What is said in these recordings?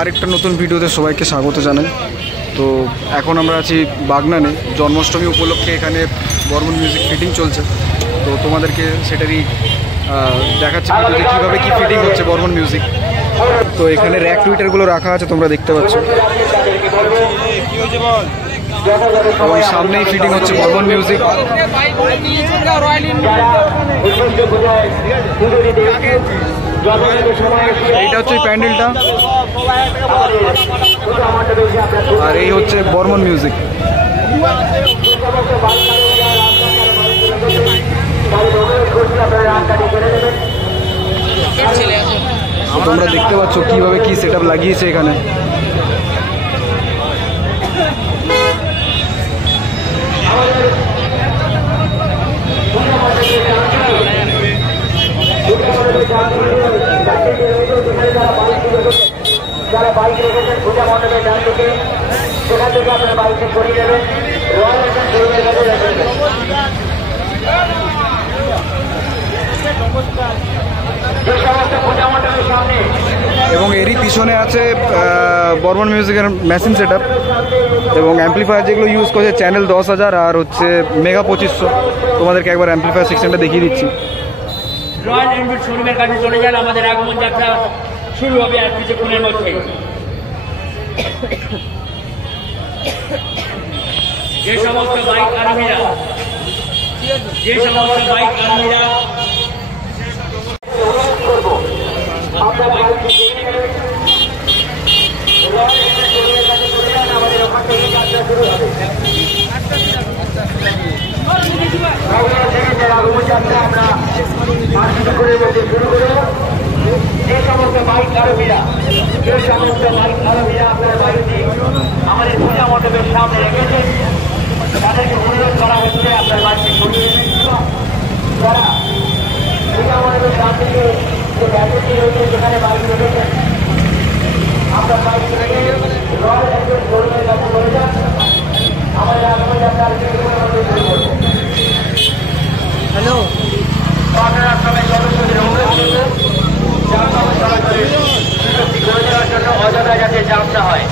আরেকটা নতুন ভিডিওতে সবাইকে স্বাগত জানাই। তো এখন আমরা আছি বাগনানে, জন্মাষ্টমী উপলক্ষে এখানে বর্মন মিউজিক ফিটিং চলছে। তো তোমাদেরকে সেটারই দেখাচ্ছি ভিডিওতে কীভাবে কী ফিটিং হচ্ছে বর্মন মিউজিক। তো এখানে র্যাক টুইটারগুলো রাখা আছে, তোমরা দেখতে পাচ্ছ। এবং সামনেই ফিটিং হচ্ছে বর্মন মিউজিক। এইটা হচ্ছে প্যান্ডেলটা, আর এই হচ্ছে বর্মন মিউজিক। তোমরা দেখতে পাচ্ছ কিভাবে কি সেটআপ লাগিয়েছে এখানে। যারা বাইক রেখেছেন পূজা মণ্ডপের ডান দিকে, সেখান থেকে আপনার বাইককে সরিয়ে দেবেন, রয়্যাল এনফিল্ড শোরুমের কাছে রেখে দেবেন। এবং এরই পিছনে আছে বর্মন মিউজিকের মেশিন সেটআপ এবং অ্যাম্পলিফায়ার যেগুলো ইউজ করছে চ্যানেল 10,000 আর হচ্ছে মেগা 2500। তোমাদেরকে একবার অ্যাম্পলিফায়ার সেকশনটা দেখিয়ে দিচ্ছি। রয়্যাল এনফিল্ড শোরুমের কাছে চলে যান, আমাদের আগমন যাত্রা শুরু হবে আর কিছুক্ষণের মধ্যে। যে সমস্ত বাইক আরোহীরা আপনার বাড়িতে আমাদের পূজা মণ্ডপের সামনে রেখেছেন, তাদেরকে অনুরোধ করা হচ্ছে আপনার বাড়িতে সরিয়ে নেবেন। যারা পূজা মণ্ডপের সামনে যে ব্যাপারটি রয়েছে যেখানে বাইক রেখেছেন, আপনার বাইক থেকে রয়্যাল এনফিল্ড শোরুমের কাছে চলে যান। আমাদের আগমন যাত্রার হ্যালো, আপনারা সবাই সদস্যদের অনুরোধ করবেন করে দেওয়ার জন্য অযথা যাতে চাপ না হয়।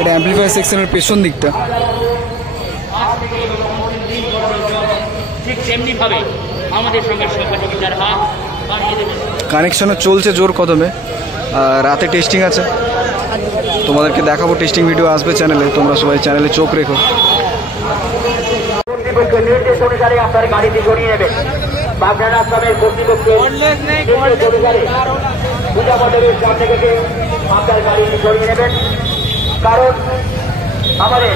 এটা অ্যাম্পলিফায়ার সেকশনের পেছন দিকটা। ঠিক তেমনি ভাবে আমাদের সঙ্গে সহযোগিতার হাত বাড়িয়ে দেবেন। কানেকশনও চলছে জোর কদমে, রাতে টেস্টিং আছে, তোমাদেরকে দেখাবো। টেস্টিং ভিডিও আসবে চ্যানেলে, তোমরা সবাই চ্যানেলে চোখ রেখো। কর্তৃপক্ষের নির্দেশ অনুসারে আপনার গাড়িটি সরিয়ে নেবেন। বাগনান আশ্রমের কর্তৃপক্ষের নির্দেশ অনুসারে পূজা মণ্ডপের সামনে থেকে আপনার গাড়িটি সরিয়ে নেবেন, কারণ আমাদের